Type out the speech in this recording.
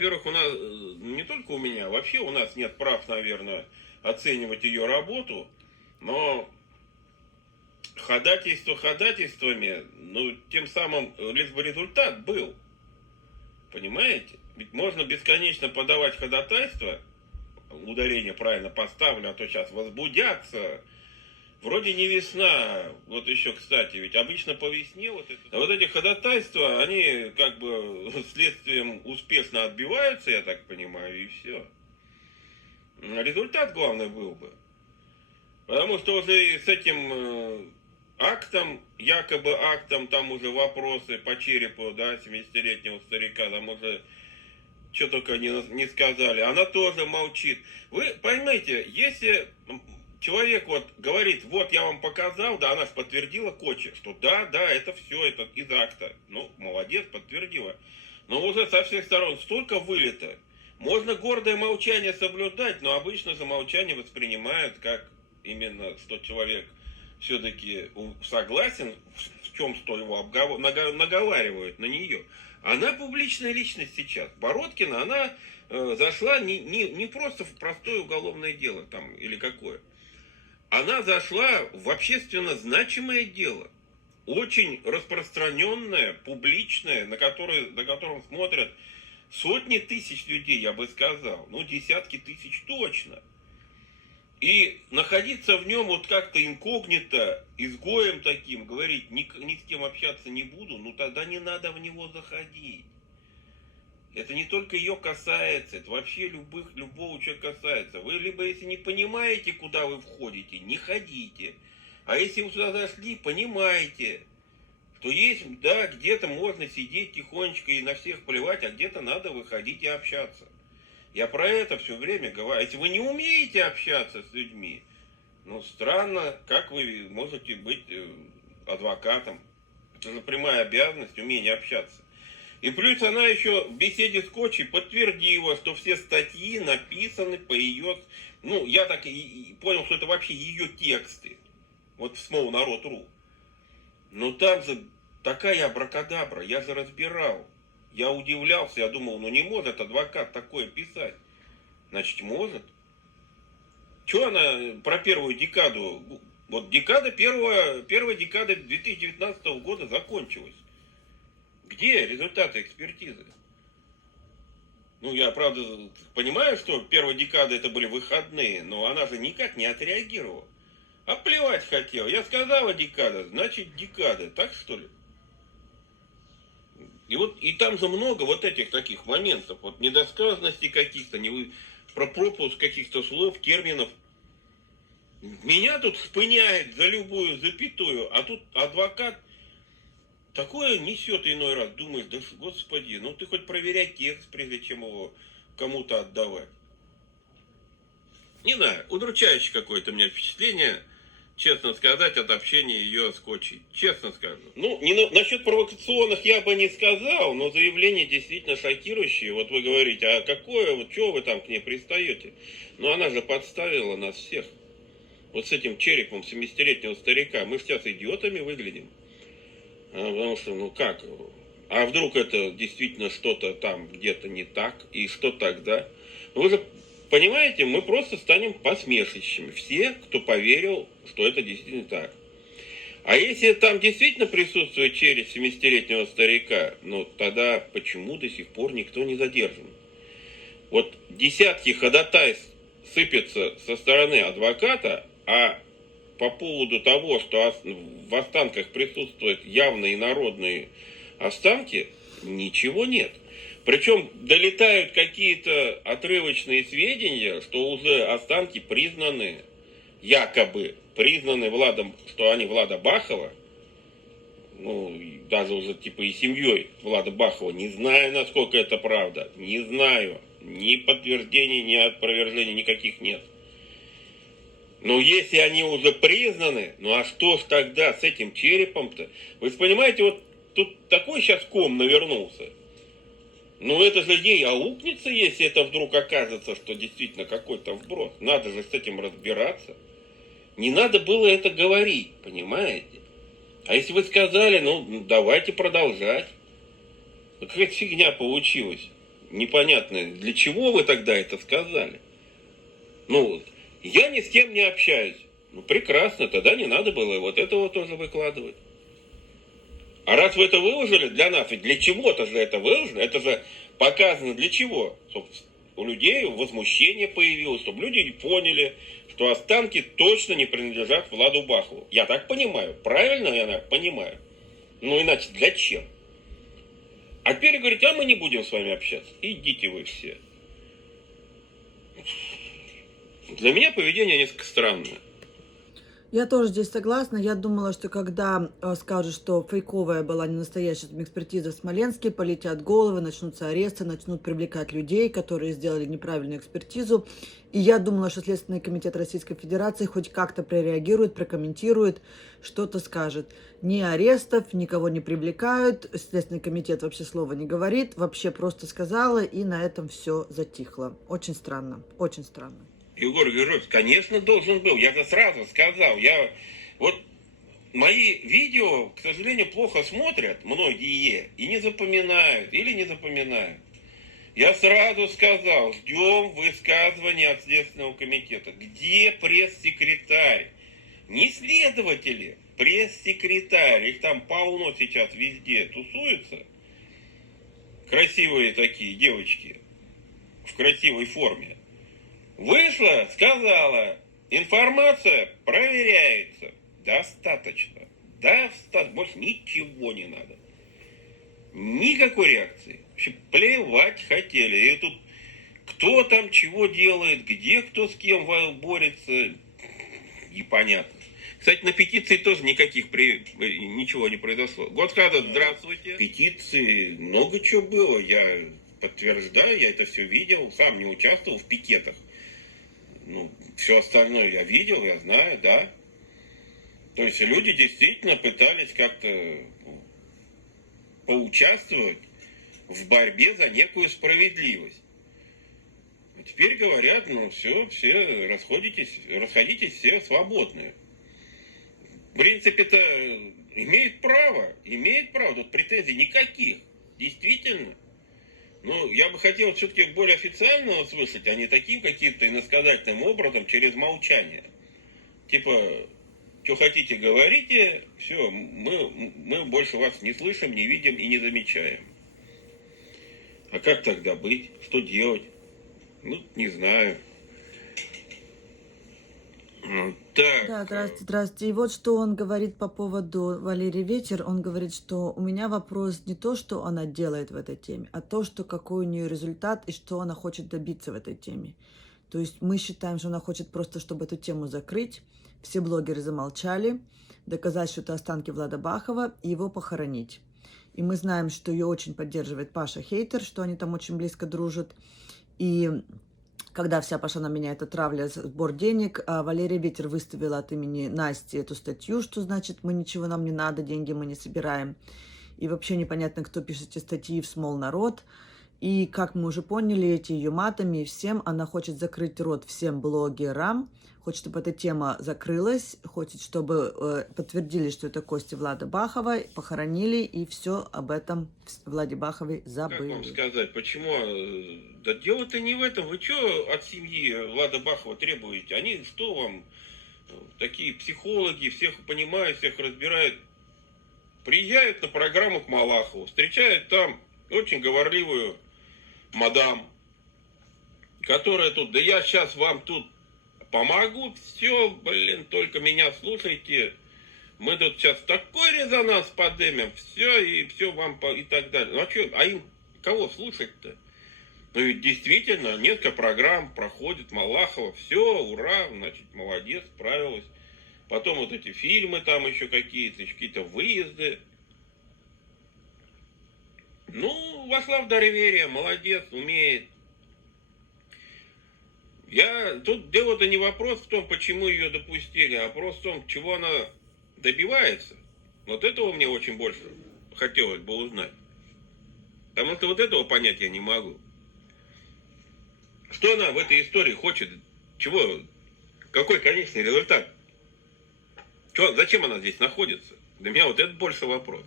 во-первых, у нас, не только у меня, вообще у нас нет прав, наверное, оценивать ее работу, но ходатайство ходатайствами, ну, тем самым лишь бы результат был, понимаете? Ведь можно бесконечно подавать ходатайство, ударение правильно поставлю, а то сейчас возбудятся. Вроде не весна, вот еще, кстати, ведь обычно по весне вот, это, вот эти ходатайства, они как бы следствием успешно отбиваются, я так понимаю, и все. Результат главный был бы. Потому что уже с этим актом, якобы актом, там уже вопросы по черепу, да, 70-летнего старика, там уже что только не сказали. Она тоже молчит. Вы поймите, если человек вот говорит, вот я вам показал, да, она же подтвердила Кочи, что да, это все, это из акта. Ну, молодец, подтвердила. Но уже со всех сторон столько вылито. Можно гордое молчание соблюдать, но обычно за молчание воспринимают как именно, что человек все-таки согласен, в чем что его наговаривают на нее. Она публичная личность сейчас. Бородкина, она зашла не просто в простое уголовное дело там или какое. Она зашла в общественно значимое дело. Очень распространенное, публичное, на котором смотрят сотни тысяч людей, я бы сказал. Ну, десятки тысяч точно. И находиться в нем вот как-то инкогнито, изгоем таким, говорить, ни с кем общаться не буду, ну тогда не надо в него заходить. Это не только ее касается, это вообще любого человека касается. Вы либо, если не понимаете, куда вы входите, не ходите. А если вы сюда зашли, понимаете, что есть, да, где-то можно сидеть тихонечко и на всех плевать, а где-то надо выходить и общаться. Я про это все время говорю. Если вы не умеете общаться с людьми, ну, странно, как вы можете быть адвокатом. Это же прямая обязанность, умение общаться. И плюс она еще в беседе с Кочей подтвердила, что все статьи написаны по ее... Ну, я так и понял, что это вообще ее тексты. Вот в СМО Народ.ру. Но там же такая абракадабра, я же разбирал. Я удивлялся, я думал, ну не может адвокат такое писать. Значит, может. Что она про первую декаду? Вот первая декада 2019 года закончилась. Где результаты экспертизы? Ну, я, правда, понимаю, что первая декада это были выходные, но она же никак не отреагировала. А плевать хотел. Я сказала декада, значит декада. Так что ли? И вот и там же много вот этих таких моментов, вот недосказанностей каких-то, про пропуск каких-то слов, терминов. Меня тут шпыняет за любую запятую, а тут адвокат такое несет иной раз. Думаешь, да господи, ну ты хоть проверяй текст, прежде чем его кому-то отдавать. Не знаю, удручающее какое-то у меня впечатление, честно сказать, от общения ее с Кочей. Честно скажу. Ну, насчет провокационных я бы не сказал, но заявление действительно шокирующее. Вот вы говорите, а какое, вот что вы там к ней пристаете? Ну, она же подставила нас всех. Вот с этим черепом 70-летнего старика. Мы сейчас идиотами выглядим. Потому что, ну как? А вдруг это действительно что-то там где-то не так? И что тогда? Вы же понимаете, мы просто станем посмешищами. Все, кто поверил, что это действительно так. А если там действительно присутствует череп 70-летнего старика, ну тогда почему до сих пор никто не задержан? Вот десятки ходатайств сыпятся со стороны адвоката, а по поводу того, что в останках присутствуют явные народные останки, ничего нет. Причем долетают какие-то отрывочные сведения, что уже останки признаны, якобы признаны Владом, что они Влада Бахова, ну, даже уже типа и семьей Влада Бахова. Не знаю, насколько это правда, не знаю. Ни подтверждений, ни опровержений никаких нет. Но если они уже признаны, ну а что ж тогда с этим черепом-то? Вы понимаете, вот тут такой сейчас ком навернулся. Ну это же ей аукнется, если это вдруг окажется, что действительно какой-то вброс. Надо же с этим разбираться. Не надо было это говорить, понимаете? А если вы сказали, ну давайте продолжать. Какая фигня получилась. непонятно, для чего вы тогда это сказали. Ну, я ни с кем не общаюсь. Ну, прекрасно, тогда не надо было вот этого тоже выкладывать. А раз вы это выложили для нас, и для чего-то же это выложено, это же показано для чего? Чтобы у людей возмущение появилось, чтобы люди поняли, что останки точно не принадлежат Владу Бахову. Я так понимаю, правильно я так понимаю? Ну иначе для чем? А теперь говорите, а мы не будем с вами общаться. Идите вы все. Для меня поведение несколько странное. Я тоже здесь согласна. Я думала, что когда скажут, что фейковая была не настоящая экспертиза в Смоленске, полетят головы, начнутся аресты, начнут привлекать людей, которые сделали неправильную экспертизу. И я думала, что Следственный комитет Российской Федерации хоть как-то прореагирует, прокомментирует, что-то скажет. Ни арестов, никого не привлекают, Следственный комитет вообще слова не говорит, вообще просто сказала, и на этом все затихло. Очень странно, очень странно. Егор Георгиевич, конечно, должен был. Я же сразу сказал. Вот мои видео, к сожалению, плохо смотрят многие и не запоминают или не запоминают. Я сразу сказал, ждем высказывания от Следственного комитета. Где пресс-секретарь? Не следователи, пресс-секретарь. Их там полно сейчас везде тусуются. Красивые такие девочки в красивой форме. Вышла, сказала, информация проверяется. Достаточно. Достаточно. Больше ничего не надо. Никакой реакции. Вообще плевать хотели. И тут кто там чего делает, где кто с кем борется, непонятно. Кстати, на петиции тоже ничего не произошло. Госхаза, здравствуйте. Петиции, много чего было. Я подтверждаю, я это все видел. Сам не участвовал в пикетах. Ну, все остальное я видел, я знаю, да. То есть люди действительно пытались как-то поучаствовать в борьбе за некую справедливость. И теперь говорят, ну все расходитесь все свободные. В принципе-то имеет право, тут претензий никаких, действительно. Ну, я бы хотел все-таки более официально услышать, а не таким каким-то иносказательным образом через молчание. Типа, что хотите, говорите, все, мы больше вас не слышим, не видим и не замечаем. А как тогда быть? Что делать? Ну, не знаю. Так. Да, здравствуйте, здравствуйте. И вот что он говорит по поводу Валерии Вечер. Он говорит, что у меня вопрос не то, что она делает в этой теме, а то, что какой у нее результат и что она хочет добиться в этой теме. То есть мы считаем, что она хочет просто, чтобы эту тему закрыть. Все блогеры замолчали, доказать, что это останки Влада Бахова, и его похоронить. И мы знаем, что ее очень поддерживает Паша Хейтер, что они там очень близко дружат. И когда вся пошла на меня эта травля, сбор денег, Валерия Ветер выставила от имени Насти эту статью, что значит, нам не надо, деньги мы не собираем. И вообще непонятно, кто пишет эти статьи в Смол народ. И как мы уже поняли, эти ее матами и всем, она хочет закрыть рот всем блогерам, хочет, чтобы эта тема закрылась, хочет, чтобы подтвердили, что это кости Влада Бахова, похоронили, и все об этом Владе Баховой забыли. Как вам сказать, почему? Да дело-то не в этом. Вы что от семьи Влада Бахова требуете? Они что вам, такие психологи, всех понимают, всех разбирают. Приезжают на программу к Малахову, встречают там очень говорливую мадам, которая тут, да я сейчас вам тут помогу, все, только меня слушайте, мы тут сейчас такой резонанс поднимем, все, и все вам, и так далее. Ну а что, а им кого слушать-то? Ну ведь действительно, несколько программ проходит Малахова, все, ура, значит, молодец, справилась. Потом вот эти фильмы там еще какие-то выезды. Ну, вошла в доверие, молодец, умеет. Тут дело-то не вопрос в том, почему ее допустили, а вопрос в том, чего она добивается. Вот этого мне очень больше хотелось бы узнать. Потому что вот этого понять я не могу. Что она в этой истории хочет? Чего? Какой конечный результат? Зачем она здесь находится? Для меня вот это больше вопрос.